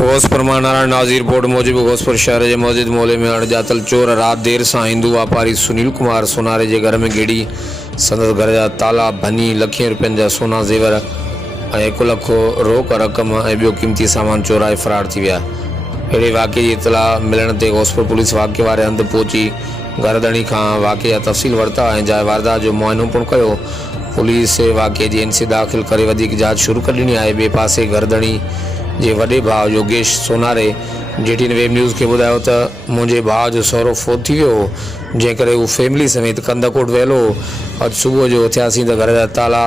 घोसपुर मां नारायण नाज़ रिपोर्ट मूजिब घोसपुर शहर के मस्जिद मोहल्ले में अणॼातल चोर रात देर से हिंदू वापारी सुनील कुमार सोनारे के घर में गेड़ी संदसि घर जा ताला भनी लखें रुपयनि जा सोना ज़ेवर और 1 लाख रोक रक़म और बो क़ीमती सामान चोराए फरार थी विया। अहिड़े वाक़े की इतला मिलण ते घोसपुर पुलिस वाक़े वारे हंधि पहुची घरदणी खां वाक़े जा तफ़सील वरता और जाइ वारदात जो मुआयनो पिणु कयो। पुलिस वाक़े जी एनसी दाख़िल करे वधीक जांच शुरू कर ॾिनी आहे। ॿिए पासे घरदणी जे वॾे भाउ योगेश सोनारे JTN वेब न्यूज़ के ॿुधायो त मुंहिंजे भाउ जो सहुरो फोत थी वियो, जंहिं करे हू फैमिली समेत कंदकोट वियल हो। अॼु सुबुह जो उथियासीं त घर जा ताला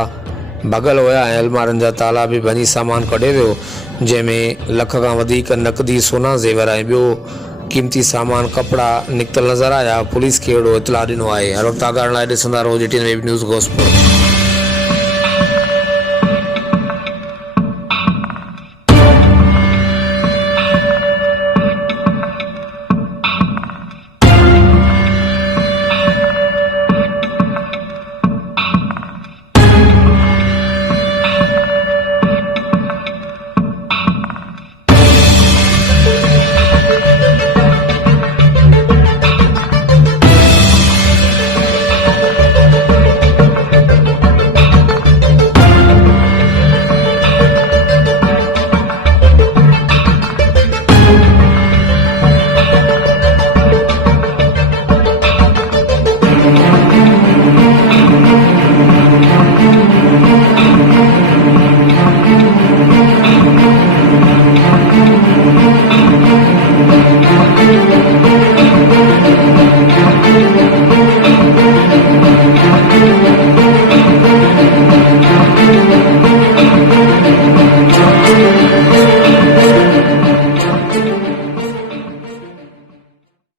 भॻल हुया ऐं अलमारियुनि जा ताला भी भञी सामान कढे वियो, जंहिंमें लख खां वधीक नक़दी सोना ज़ेवर ऐं ॿियो क़ीमती सामान कपड़ा निकितल नज़र आया। पुलिस खे अहिड़ो इतला ॾिनो आहे। हर वक़्तु आगाह लाइ ॾिसंदा रहो JTN वेब न्यूज़ घोसपुर।